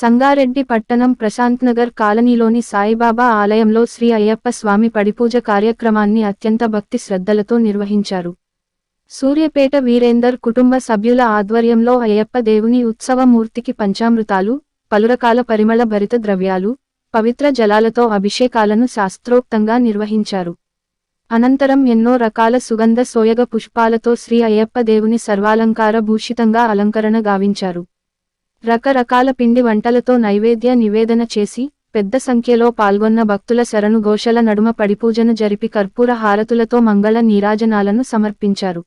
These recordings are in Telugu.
సంగారెడ్డి పట్టణం ప్రశాంత్నగర్ కాలనీలోని సాయిబాబా ఆలయంలో శ్రీ అయ్యప్ప స్వామి పడిపూజ కార్యక్రమాన్ని అత్యంత భక్తి శ్రద్ధలతో నిర్వహించారు. సూర్యపేట వీరేందర్ కుటుంబ సభ్యుల ఆధ్వర్యంలో అయ్యప్ప దేవుని ఉత్సవమూర్తికి పంచామృతాలు పలురకాల పరిమళ భరిత ద్రవ్యాలు పవిత్ర జలాలతో అభిషేకాలను శాస్త్రోక్తంగా నిర్వహించారు. అనంతరం ఎన్నో రకాల సుగంధ సోయగ పుష్పాలతో శ్రీ అయ్యప్ప దేవుని సర్వాలంకార భూషితంగా అలంకరణ గావించారు. రకరకాల పిండి వంటలతో నైవేద్య నివేదన చేసి పెద్ద సంఖ్యలో పాల్గొన్న భక్తుల శరణు ఘోషల నడుమ పడిపూజను జరిపి కర్పూర హారతులతో మంగళ నీరాజనాలను సమర్పించారు.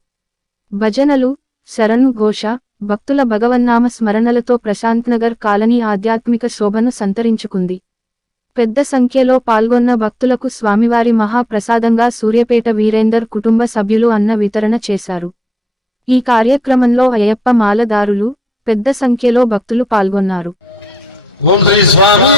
భజనలు శరణు ఘోష భక్తుల భగవన్నామ స్మరణలతో ప్రశాంత్నగర్ కాలనీ ఆధ్యాత్మిక శోభను సంతరించుకుంది. పెద్ద సంఖ్యలో పాల్గొన్న భక్తులకు స్వామివారి మహాప్రసాదంగా సూర్యపేట వీరేందర్ కుటుంబ సభ్యులు అన్న వితరణ చేశారు. ఈ కార్యక్రమంలో అయ్యప్ప మాలదారులు పెద్ద సంఖ్యలో భక్తులు పాల్గొన్నారు. ఓం శ్రీ స్వామి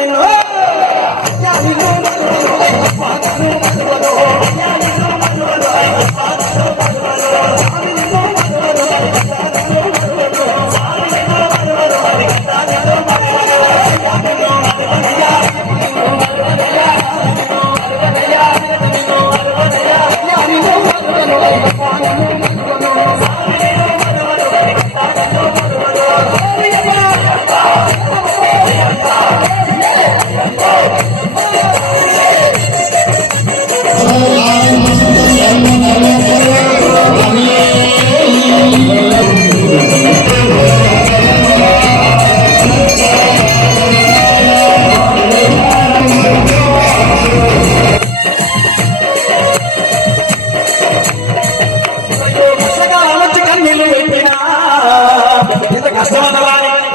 I'm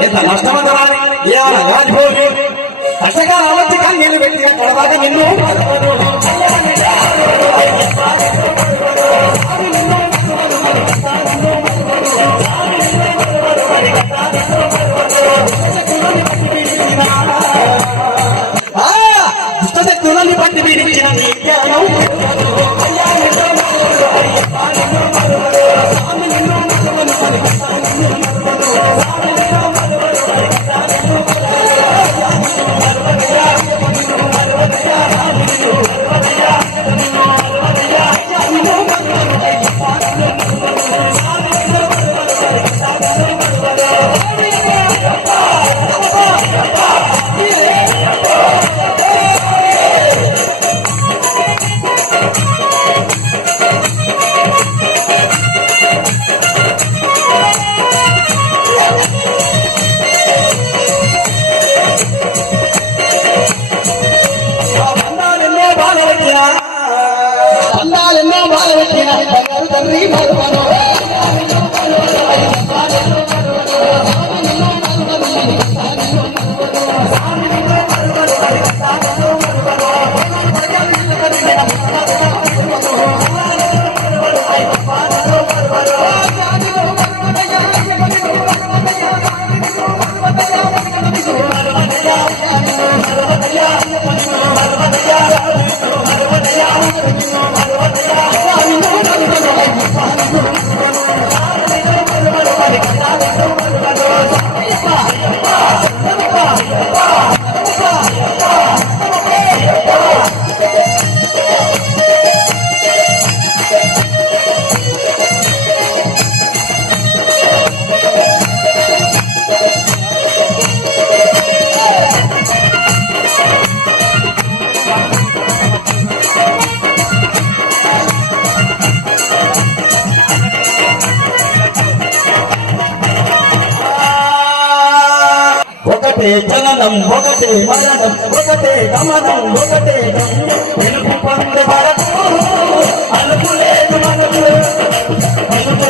ఎంత నష్టమంతరాలి ఏమైనా రాజభోగి? కష్టకాలం వచ్చి కన్నీళ్ళు పెట్టి కడదాకా నిన్ను దుష్టశక్తులని పట్టి పీడించిన నీ ಬಂಗಾರು ತನ್ರಿ ಭಗವನು ఒకటే జననం ఒకటే మరణం ఒకటే గమనం ఒకటే తెలుగు వెలుగు పొందే వరకు అనుకులేదు లేదు మనకు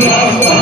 Love.